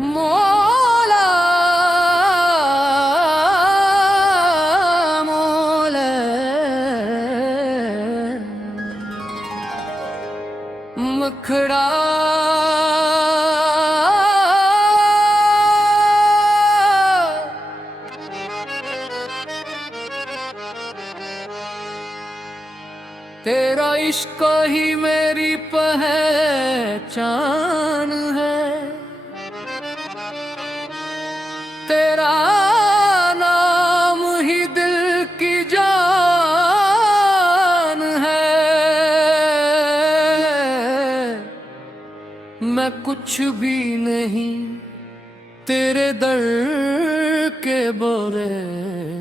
मौला मौला मुखड़ा तेरा इश्क ही मेरी पहचान है, तेरा नाम ही दिल की जान है। मैं कुछ भी नहीं तेरे दर के बगैर,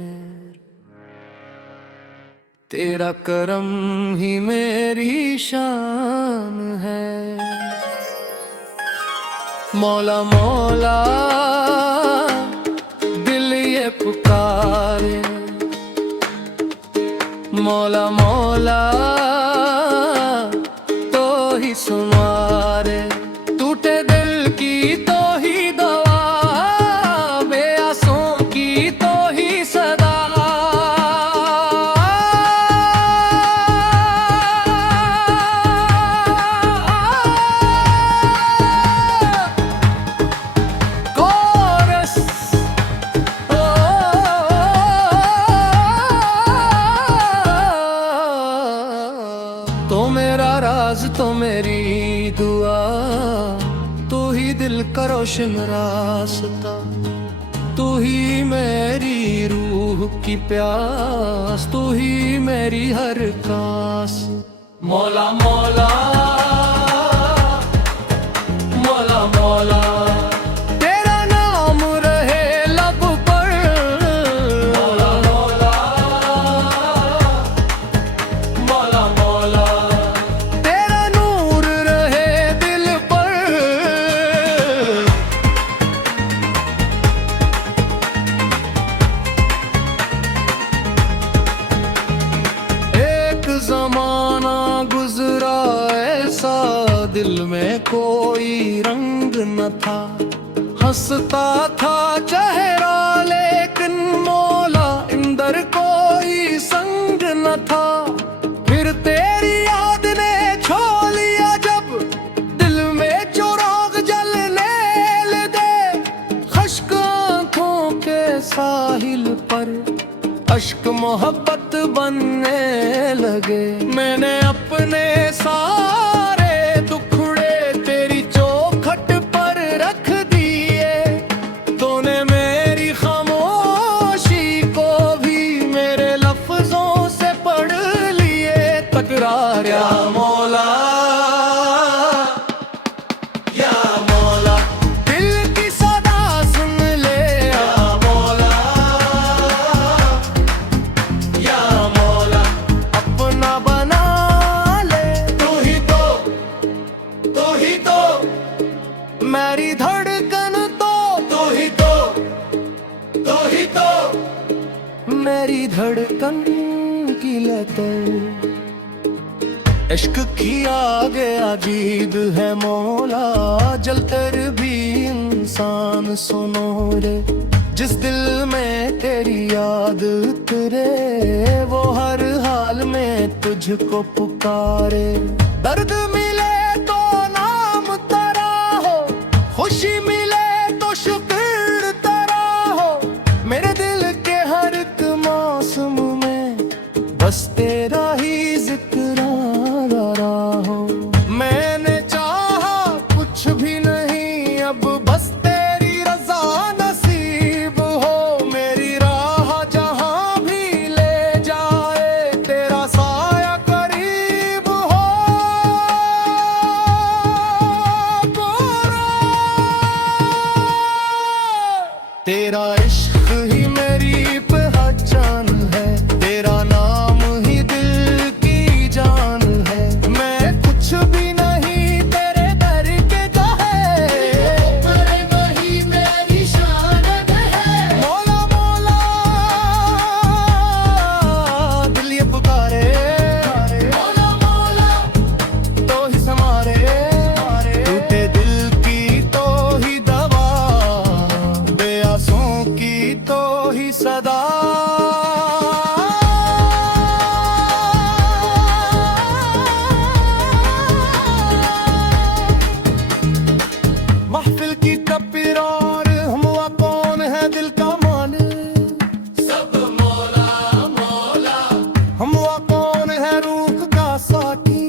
तेरा करम ही मेरी शान है। मौला मौला दिल ये पुकारे, मौला मौला तो ही सुमारे। टूटे दिल की तो ही दवा, बेआसों की तो ही सदा। तो मेरा राज तो मेरी दुआ, तू ही दिल का रोशन रास्ता, तू ही मेरी रूह की प्यास, तू ही मेरी हर कास। मौला मौला मौला मौला तेरा नाम रहे लब पर। मौला मौला मौला मौला तेरा नूर रहे दिल पर। एक जमाना गुजरा ऐसा, दिल में कोई रंग न था। हंसता था चेहरा लेकिन मौला इंदर कोई संग न था। फिर तेरी याद ने छो लिया जब दिल में चुराग जलने लगे। खश्क आंखों के साहिल पर अश्क मोहब्बत बनने लगे। मैंने अपने सारे दुखड़े तेरी चौखट पर रख दिए। तूने मेरी खामोशी को भी मेरे लफ्जों से पढ़ लिए। तकरार या मौला या मौला दिल की सदा सुन ले। या मौला या मौला अपना बना ले। तू ही तो मेरी धड़कन तो, तू ही तो मेरी धड़कन की लहर। इश्क की आगे अजीब है मौला, जलकर भी इंसान सुनो रे। जिस दिल में तेरी याद उतरे, वो हर हाल में तुझको पुकारे। दर्द मिले तो नाम तेरा हो, खुशी मिले तो शुक्र तेरा हो। मेरे दिल के हर एक मौसम में बस तेरा ही जिक्र आ रहा हो। मैंने चाहा कुछ भी नहीं अब, बस तेरी रजा नसीब हो। मेरी राह जहां भी ले जाए, तेरा साया करीब हो। तेरा इश्क ही मेरी पहचान है, तेरा नाम ही दिल की जान है। मैं कुछ भी नहीं तेरे दर के जाए, वही मेरी शान। जीता पीर और हुआ कौन है दिल का मालिक। सब मौला मौला, हुआ कौन है रूह का साकी।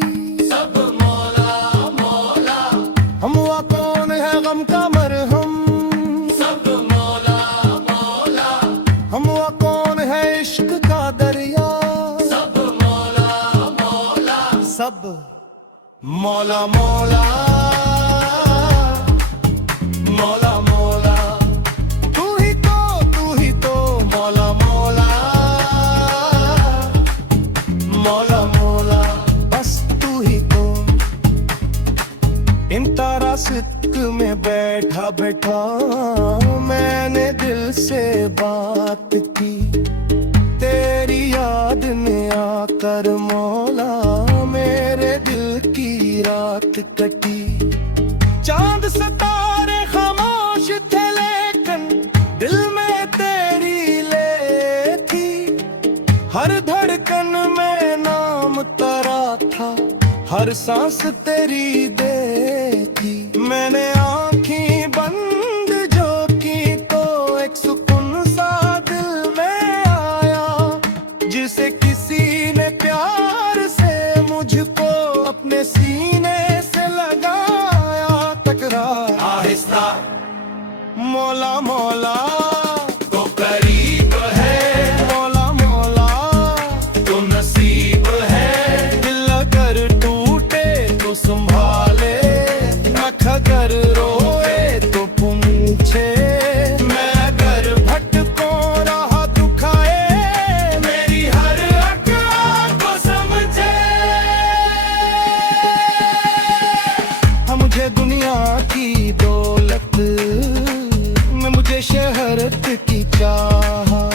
सब मौला मौला, हुआ कौन है गम का मरहम। सब मौला मौला, हुआ कौन है इश्क का दरिया। सब मौला मौला, सब मौला मौला मौला मौला, तू ही तो मौला मौला मौला मौला, बस तू ही तो। इन तारा सिद्क में बैठा बैठा मैंने दिल से बात की। तेरी याद ने आकर मौला मेरे दिल की रात कटी। चांद सितारे खामोश थे लेकिन दिल में तेरी ले थी। हर धड़कन में नाम तेरा था, हर सांस तेरी दे थी। मैंने आँखें बंद जो की तो एक सुकून सा दिल में आया। जिसे किसी ने प्यार से मुझको अपने सीने से लगाया। तकरार आहिस्ता मौला मौला तो करीब है, मौला मौला, तो नसीब है। दिल अगर टूटे तो संभाले, नख अगर रोए तो पूछे। मैं अगर भटको राह दुखाए, मेरी हर अकड़ को समझे। मुझे दुनिया की दौलत में मुझे शहरत की चाह।